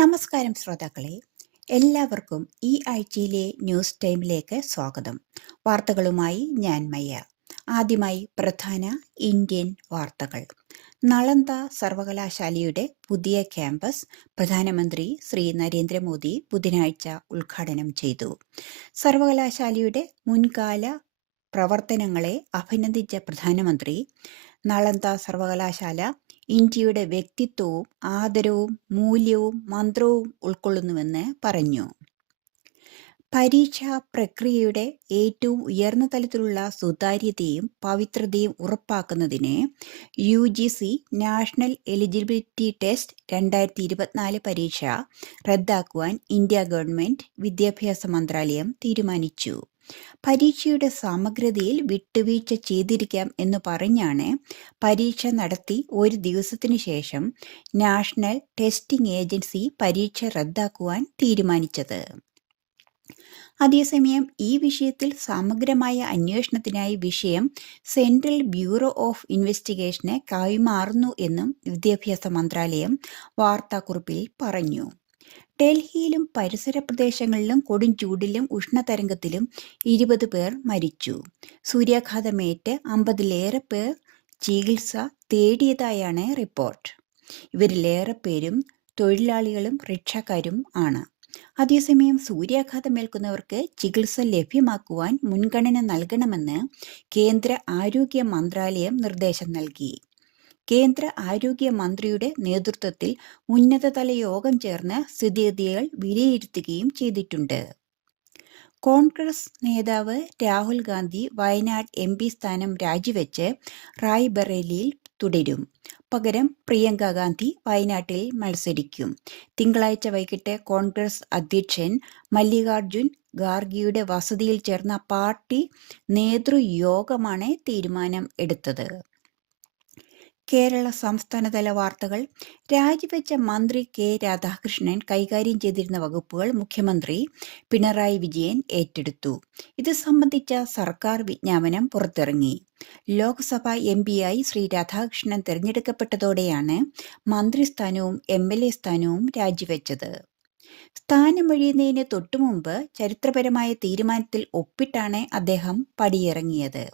നമസ്കാരം ശ്രോതാക്കളെ, എല്ലാവർക്കും ഈ ആഴ്ചയിലെ ന്യൂസ് ടൈമിലേക്ക് സ്വാഗതം. വാർത്തകളുമായി ഞാൻ മയ്യ. ആദ്യമായി പ്രധാന ഇന്ത്യൻ വാർത്തകൾ. നളന്ദ സർവകലാശാലയുടെ പുതിയ ക്യാമ്പസ് പ്രധാനമന്ത്രി ശ്രീ നരേന്ദ്രമോദി ബുധനാഴ്ച ഉദ്ഘാടനം ചെയ്തു. സർവകലാശാലയുടെ മുൻകാല പ്രവർത്തനങ്ങളെ അഭിനന്ദിച്ച പ്രധാനമന്ത്രി, നളന്ദ സർവകലാശാല ഇന്ത്യയുടെ വ്യക്തിത്വവും ആദരവും മൂല്യവും മന്ത്രവും ഉൾക്കൊള്ളുന്നുവെന്ന് പറഞ്ഞു. പരീക്ഷാ പ്രക്രിയയുടെ ഏറ്റവും ഉയർന്ന തലത്തിലുള്ള സുതാര്യതയും പവിത്രതയും ഉറപ്പാക്കുന്നതിന് UGC നാഷണൽ എലിജിബിലിറ്റി ടെസ്റ്റ് 2024 പരീക്ഷ റദ്ദാക്കുവാൻ ഇന്ത്യ ഗവൺമെന്റ് വിദ്യാഭ്യാസ മന്ത്രാലയം തീരുമാനിച്ചു. പരീക്ഷയുടെ സമഗ്രതയിൽ വിട്ടുവീഴ്ച ചെയ്തിരിക്കാം എന്ന് പറഞ്ഞാണ് പരീക്ഷ നടത്തി ഒരു ദിവസത്തിനു ശേഷം നാഷണൽ ടെസ്റ്റിംഗ് ഏജൻസി പരീക്ഷ റദ്ദാക്കുവാൻ തീരുമാനിച്ചത്. അതേസമയം ഈ വിഷയത്തിൽ സമഗ്രമായ അന്വേഷണത്തിനായി വിഷയം സെൻട്രൽ ബ്യൂറോ ഓഫ് ഇൻവെസ്റ്റിഗേഷന് കൈമാറുന്നു എന്നും വിദ്യാഭ്യാസ മന്ത്രാലയം വാർത്താക്കുറിപ്പിൽ പറഞ്ഞു. ഡൽഹിയിലും പരിസര പ്രദേശങ്ങളിലും കൊടും ചൂടിലും ഉഷ്ണതരംഗത്തിലും 20 പേർ മരിച്ചു. സൂര്യാഘാതമേറ്റ് 50-ലേറെ പേർ ചികിത്സ തേടിയതായാണ് റിപ്പോർട്ട്. ഇവരിലേറെ പേരും തൊഴിലാളികളും റിക്ഷക്കാരും ആണ്. അതേസമയം സൂര്യാഘാതമേൽക്കുന്നവർക്ക് ചികിത്സ ലഭ്യമാക്കുവാൻ മുൻഗണന നൽകണമെന്ന് കേന്ദ്ര ആരോഗ്യ മന്ത്രാലയം നിർദ്ദേശം നൽകി. കേന്ദ്ര ആരോഗ്യ മന്ത്രിയുടെ നേതൃത്വത്തിൽ ഉന്നതതല യോഗം ചേർന്ന് സ്ഥിതിഗതികൾ വിലയിരുത്തുകയും ചെയ്തിട്ടുണ്ട്. കോൺഗ്രസ് നേതാവ് രാഹുൽ ഗാന്ധി വയനാട് MP സ്ഥാനം രാജിവെച്ച് റായ്ബറേലിയിൽ തുടരും. പകരം പ്രിയങ്ക ഗാന്ധി വയനാട്ടിൽ മത്സരിക്കും. തിങ്കളാഴ്ച വൈകിട്ട് കോൺഗ്രസ് അധ്യക്ഷൻ മല്ലികാർജുൻ ഖാർഗെയുടെ വസതിയിൽ ചേർന്ന പാർട്ടി നേതൃയോഗമാണ് തീരുമാനം എടുത്തത്. കേരള സംസ്ഥാനതല വാർത്തകൾ. രാജിവെച്ച മന്ത്രി K രാധാകൃഷ്ണൻ കൈകാര്യം ചെയ്തിരുന്ന വകുപ്പുകൾ മുഖ്യമന്ത്രി പിണറായി വിജയൻ ഏറ്റെടുത്തു. ഇത് സംബന്ധിച്ച സർക്കാർ വിജ്ഞാപനം പുറത്തിറങ്ങി. ലോക്സഭാ MP-യായി ശ്രീ രാധാകൃഷ്ണൻ തെരഞ്ഞെടുക്കപ്പെട്ടതോടെയാണ് മന്ത്രിസ്ഥാനവും MLA സ്ഥാനവും രാജിവെച്ചത്. സ്ഥാനമൊഴിയുന്നതിന് തൊട്ടുമുമ്പ് ചരിത്രപരമായ തീരുമാനത്തിൽ ഒപ്പിട്ടാണ് അദ്ദേഹം പടിയിറങ്ങിയത്.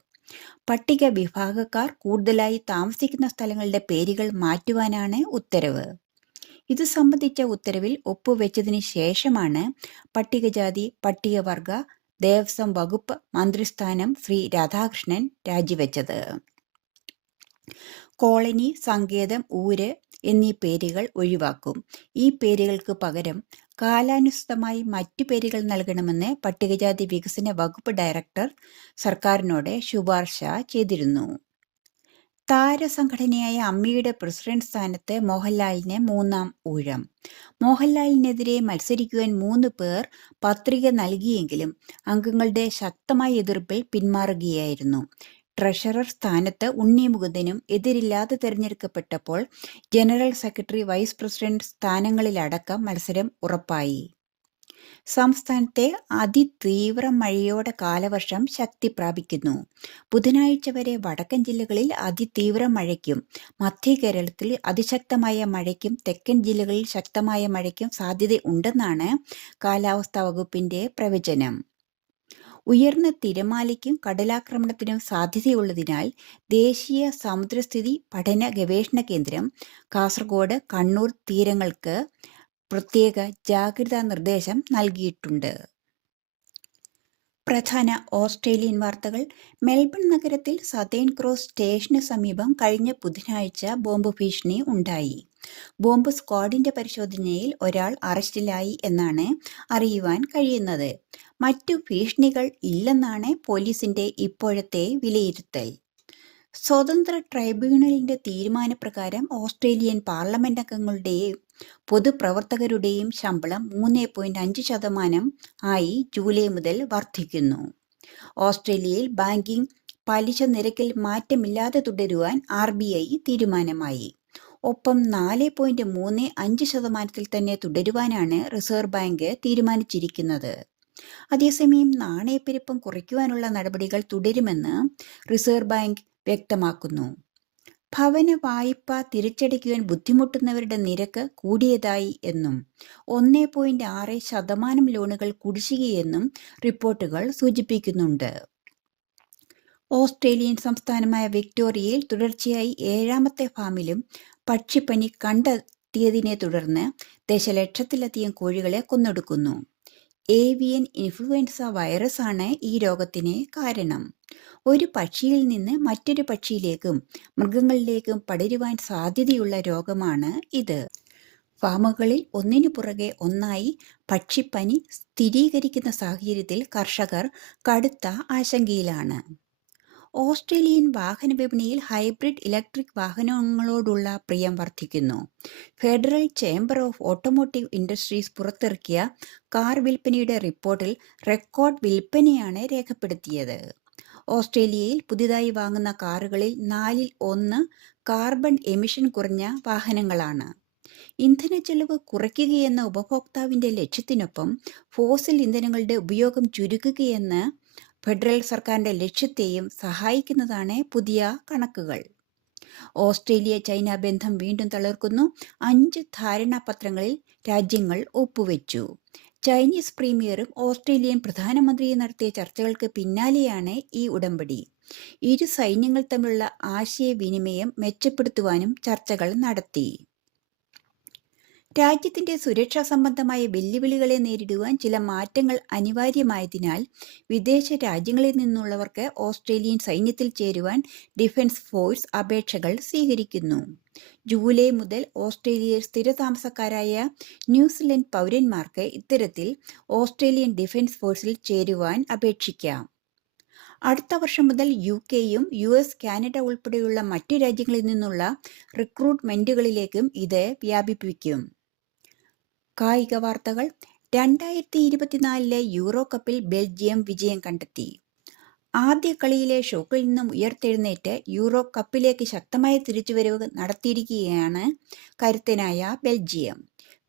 പട്ടിക വിഭാഗക്കാർ കൂടുതലായി താമസിക്കുന്ന സ്ഥലങ്ങളുടെ പേരുകൾ മാറ്റുവാനാണ് ഉത്തരവ്. ഇത് സംബന്ധിച്ച ഉത്തരവിൽ ഒപ്പുവെച്ചതിന് ശേഷമാണ് പട്ടികജാതി പട്ടികവർഗ ദേവസ്വം വകുപ്പ് മന്ത്രിസ്ഥാനം ശ്രീ രാധാകൃഷ്ണൻ രാജിവെച്ചത്. കോളനി, സങ്കേതം, ഊര് എന്നീ പേരുകൾ ഒഴിവാക്കും. ഈ പേരുകൾക്ക് പകരം കാലാനുസൃതമായി മറ്റു പേരുകൾ നൽകണമെന്ന് പട്ടികജാതി വികസന വകുപ്പ് ഡയറക്ടർ സർക്കാരിനോട് ശുപാർശ ചെയ്തിരുന്നു. താരസംഘടനയായ അമ്മയുടെ പ്രസിഡന്റ് സ്ഥാനത്ത് മോഹൻലാലിന് 3ാം ഊഴം. മോഹൻലാലിനെതിരെ മത്സരിക്കുവാൻ 3 പേർ പത്രിക നൽകിയെങ്കിലും അംഗങ്ങളുടെ ശക്തമായ എതിർപ്പിൽ പിന്മാറുകയായിരുന്നു. ട്രഷറർ സ്ഥാനത്ത് ഉണ്ണി മുകുന്ദനും എതിരില്ലാതെ തെരഞ്ഞെടുക്കപ്പെട്ടപ്പോൾ ജനറൽ സെക്രട്ടറി, വൈസ് പ്രസിഡന്റ് സ്ഥാനങ്ങളിലടക്കം മത്സരം ഉറപ്പായി. സംസ്ഥാനത്തെ അതിതീവ്ര മഴയോടെ കാലവർഷം ശക്തി പ്രാപിക്കുന്നു. ബുധനാഴ്ച വരെ വടക്കൻ ജില്ലകളിൽ അതിതീവ്ര മഴയ്ക്കും മധ്യ കേരളത്തിൽ അതിശക്തമായ മഴയ്ക്കും തെക്കൻ ജില്ലകളിൽ ശക്തമായ മഴയ്ക്കും സാധ്യത ഉണ്ടെന്നാണ് കാലാവസ്ഥാ വകുപ്പിന്റെ പ്രവചനം. ഉയർന്ന തിരമാലയ്ക്കും കടലാക്രമണത്തിനും സാധ്യതയുള്ളതിനാൽ ദേശീയ സമുദ്രസ്ഥിതി പഠന ഗവേഷണ കേന്ദ്രം കാസർഗോഡ്, കണ്ണൂർ തീരങ്ങൾക്ക് പ്രത്യേക ജാഗ്രതാ നിർദ്ദേശം നൽകിയിട്ടുണ്ട്. പ്രധാന ഓസ്ട്രേലിയൻ വാർത്തകൾ. മെൽബൺ നഗരത്തിൽ സതേൺ ക്രോസ് സ്റ്റേഷന് സമീപം കഴിഞ്ഞ ബുധനാഴ്ച ബോംബ് ഭീഷണി ഉണ്ടായി. ബോംബ് സ്ക്വാഡിന്റെ പരിശോധനയിൽ ഒരാൾ അറസ്റ്റിലായി എന്നാണ് അറിയുവാൻ കഴിയുന്നത്. മറ്റു ഭീഷണികൾ ഇല്ലെന്നാണ് പോലീസിന്റെ ഇപ്പോഴത്തെ വിലയിരുത്തൽ. സ്വതന്ത്ര ട്രൈബ്യൂണലിന്റെ തീരുമാനപ്രകാരം ഓസ്ട്രേലിയൻ പാർലമെന്റ് അംഗങ്ങളുടെയും പൊതുപ്രവർത്തകരുടെയും ശമ്പളം 3.5% ആയി ജൂലൈ മുതൽ വർദ്ധിക്കുന്നു. ഓസ്ട്രേലിയയിൽ ബാങ്കിംഗ് പലിശ നിരക്കിൽ മാറ്റമില്ലാതെ തുടരുവാൻ RBI തീരുമാനമായി. ഒപ്പം 4.35% തന്നെ തുടരുവാനാണ് റിസർവ് ബാങ്ക് തീരുമാനിച്ചിരിക്കുന്നത്. അതേസമയം നാണയപ്പെരുപ്പം കുറയ്ക്കുവാനുള്ള നടപടികൾ തുടരുമെന്ന് റിസർവ് ബാങ്ക് വ്യക്തമാക്കുന്നു. ഭവന വായ്പ തിരിച്ചടയ്ക്കുവാൻ ബുദ്ധിമുട്ടുന്നവരുടെ നിരക്ക് കൂടിയതായി എന്നും 1.6% ലോണുകൾ കുടിശ്ശികയെന്നും റിപ്പോർട്ടുകൾ സൂചിപ്പിക്കുന്നുണ്ട്. ഓസ്ട്രേലിയൻ സംസ്ഥാനമായ വിക്ടോറിയയിൽ തുടർച്ചയായി 7ാമത്തെ ഫാമിലും പക്ഷിപ്പനി കണ്ടെത്തിയതിനെ തുടർന്ന് ദശലക്ഷത്തിലധികം കോഴികളെ കൊന്നൊടുക്കുന്നു. ഏവിയൻ ഇൻഫ്ലുവൻസ വൈറസാണ് ഈ രോഗത്തിന് കാരണം. ഒരു പക്ഷിയിൽ നിന്ന് മറ്റൊരു പക്ഷിയിലേക്കും മൃഗങ്ങളിലേക്കും പടരുവാൻ സാധ്യതയുള്ള രോഗമാണ് ഇത്. ഫാമുകളിൽ ഒന്നിനു പുറകെ ഒന്നായി പക്ഷിപ്പനി സ്ഥിരീകരിക്കുന്ന സാഹചര്യത്തിൽ കർഷകർ കടുത്ത ആശങ്കയിലാണ്. ഓസ്ട്രേലിയൻ വാഹന വിപണിയിൽ ഹൈബ്രിഡ് ഇലക്ട്രിക് വാഹനങ്ങളോടുള്ള പ്രിയം വർദ്ധിക്കുന്നു. Federal chamber of automotive industries പുറത്തിറക്കിയ കാർ വിൽപ്പനയുടെ റിപ്പോർട്ടിൽ റെക്കോർഡ് വിൽപ്പനയാണ് രേഖപ്പെടുത്തിയത്. ഓസ്ട്രേലിയയിൽ പുതിയതായി വാങ്ങുന്ന കാറുകളിൽ 1/4 കാർബൺ എമിഷൻ കുറഞ്ഞ വാഹനങ്ങളാണ്. ഇന്ധനച്ചെലവ് കുറയ്ക്കുകയെന്ന ഉപഭോക്താവിൻ്റെ ലക്ഷ്യത്തിനൊപ്പം ഫോസിൽ ഇന്ധനങ്ങളുടെ ഉപയോഗം ചുരുക്കുകയെന്ന ഫെഡറൽ സർക്കാരിൻ്റെ ലക്ഷ്യത്തെയും സഹായിക്കുന്നതാണ് പുതിയ കണക്കുകൾ. ഓസ്ട്രേലിയ ചൈന ബന്ധം വീണ്ടും തളിർക്കുന്നു. 5 ധാരണാപത്രങ്ങളിൽ രാജ്യങ്ങൾ ഒപ്പുവെച്ചു. ചൈനീസ് പ്രീമിയറും ഓസ്ട്രേലിയൻ പ്രധാനമന്ത്രിയും നടത്തിയ ചർച്ചകൾക്ക് പിന്നാലെയാണ് ഈ ഉടമ്പടി. ഇരു സൈന്യങ്ങൾ തമ്മിലുള്ള ആശയവിനിമയം മെച്ചപ്പെടുത്തുവാനും ചർച്ചകൾ നടത്തി. രാജ്യത്തിൻ്റെ സുരക്ഷാ സംബന്ധമായ വെല്ലുവിളികളെ നേരിടുവാൻ ചില മാറ്റങ്ങൾ അനിവാര്യമായതിനാൽ വിദേശ രാജ്യങ്ങളിൽ നിന്നുള്ളവർക്ക് ഓസ്ട്രേലിയൻ സൈന്യത്തിൽ ചേരുവാൻ ഡിഫൻസ് ഫോഴ്സ് അപേക്ഷകൾ സ്വീകരിക്കുന്നു. ജൂലൈ മുതൽ ഓസ്ട്രേലിയയിൽ സ്ഥിരതാമസക്കാരായ ന്യൂസിലൻഡ് പൗരന്മാർക്ക് ഇത്തരത്തിൽ ഓസ്ട്രേലിയൻ ഡിഫൻസ് ഫോഴ്സിൽ ചേരുവാൻ അപേക്ഷിക്കാം. അടുത്ത വർഷം മുതൽ UK-യും US, കാനഡ ഉൾപ്പെടെയുള്ള മറ്റു രാജ്യങ്ങളിൽ നിന്നുള്ള റിക്രൂട്ട്മെൻറ്റുകളിലേക്കും ഇത് വ്യാപിപ്പിക്കും. കായിക വാർത്തകൾ. 2024 യൂറോ കപ്പിൽ ബെൽജിയം വിജയം കണ്ടെത്തി. ആദ്യ കളിയിലെ ഷോക്കിൽ നിന്നും ഉയർത്തെഴുന്നേറ്റ് യൂറോ കപ്പിലേക്ക് ശക്തമായ തിരിച്ചുവരവ് നടത്തിയിരിക്കുകയാണ് കരുത്തനായ ബെൽജിയം.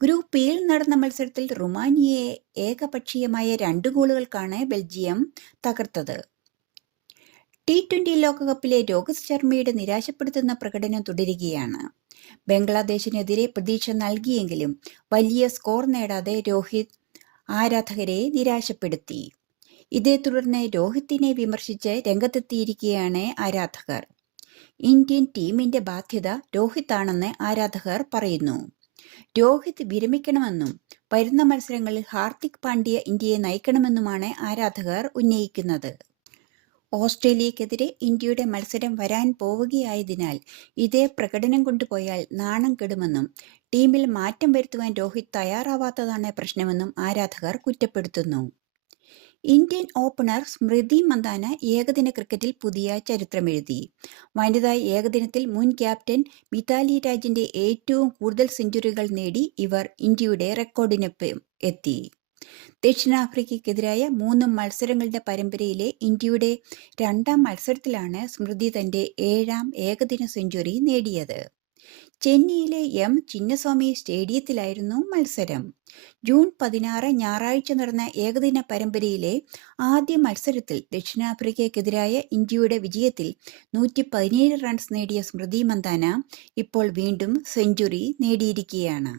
ഗ്രൂപ്പ് ബിയിൽ നടന്ന മത്സരത്തിൽ റുമാനിയയെ ഏകപക്ഷീയമായ 2 ഗോളുകൾക്കാണ് ബെൽജിയം തകർത്തത്. T20 ലോകകപ്പിലെ രോഹിത് ശർമ്മയുടെ നിരാശപ്പെടുത്തുന്ന പ്രകടനം തുടരുകയാണ്. ബംഗ്ലാദേശിനെതിരെ പ്രതീക്ഷ നൽകിയെങ്കിലും വലിയ സ്കോർ നേടാതെ രോഹിത് ആരാധകരെ നിരാശപ്പെടുത്തി. ഇതേ തുടർന്ന് രോഹിത്തിനെ വിമർശിച്ച് രംഗത്തെത്തിയിരിക്കുകയാണ് ആരാധകർ. ഇന്ത്യൻ ടീമിന്റെ ബാധ്യത രോഹിത്താണെന്ന് ആരാധകർ പറയുന്നു. രോഹിത് വിരമിക്കണമെന്നും വരുന്ന മത്സരങ്ങളിൽ ഹാർദിക് പാണ്ഡ്യ ഇന്ത്യയെ നയിക്കണമെന്നുമാണ് ആരാധകർ ഉന്നയിക്കുന്നത്. ഓസ്ട്രേലിയക്കെതിരെ ഇന്ത്യയുടെ മത്സരം വരാൻ പോവുകയായതിനാൽ ഇതേ പ്രകടനം കൊണ്ടുപോയാൽ നാണം കെടുമെന്നും ടീമിൽ മാറ്റം വരുത്തുവാൻ രോഹിത് തയ്യാറാവാത്തതാണ് പ്രശ്നമെന്നും ആരാധകർ കുറ്റപ്പെടുത്തുന്നു. ഇന്ത്യൻ ഓപ്പണർ സ്മൃതി മന്ദാന ഏകദിന ക്രിക്കറ്റിൽ പുതിയ ചരിത്രമെഴുതി. വനിതാ ഏകദിനത്തിൽ മുൻ ക്യാപ്റ്റൻ മിതാലി രാജിന്റെ ഏറ്റവും കൂടുതൽ സെഞ്ചുറികൾ നേടി ഇവർ ഇന്ത്യയുടെ റെക്കോർഡിനൊപ്പം എത്തി. ദക്ഷിണാഫ്രിക്കയ്ക്കെതിരായ 3 മത്സരങ്ങളുടെ പരമ്പരയിലെ ഇന്ത്യയുടെ 2ാം മത്സരത്തിലാണ് സ്മൃതി തന്റെ 7ാം ഏകദിന സെഞ്ചുറി നേടിയത്. ചെന്നൈയിലെ ചിന്നസ്വാമി സ്റ്റേഡിയത്തിലായിരുന്നു മത്സരം. ജൂൺ 16 ഞായറാഴ്ച നടന്ന ഏകദിന പരമ്പരയിലെ ആദ്യ മത്സരത്തിൽ ദക്ഷിണാഫ്രിക്കയ്ക്കെതിരായ ഇന്ത്യയുടെ വിജയത്തിൽ 117 റൺസ് നേടിയ സ്മൃതി മന്ദാന ഇപ്പോൾ വീണ്ടും സെഞ്ചുറി നേടിയിരിക്കുകയാണ്.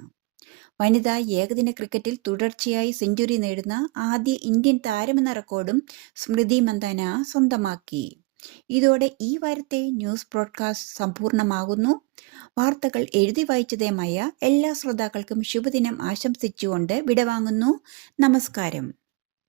വനിതാ ഏകദിന ക്രിക്കറ്റിൽ തുടർച്ചയായി സെഞ്ചുറി നേടുന്ന ആദ്യ ഇന്ത്യൻ താരമെന്ന റെക്കോർഡും സ്മൃതി മന്ദാന സ്വന്തമാക്കി. ഇതോടെ ഈ വാരത്തെ ന്യൂസ് ബ്രോഡ്കാസ്റ്റ് സമ്പൂർണ്ണമാകുന്നു. വാർത്തകൾ എഴുതി വായിച്ചതേമായ എല്ലാ ശ്രോതാക്കൾക്കും ശുഭദിനം ആശംസിച്ചുകൊണ്ട് വിടവാങ്ങുന്നു. നമസ്കാരം.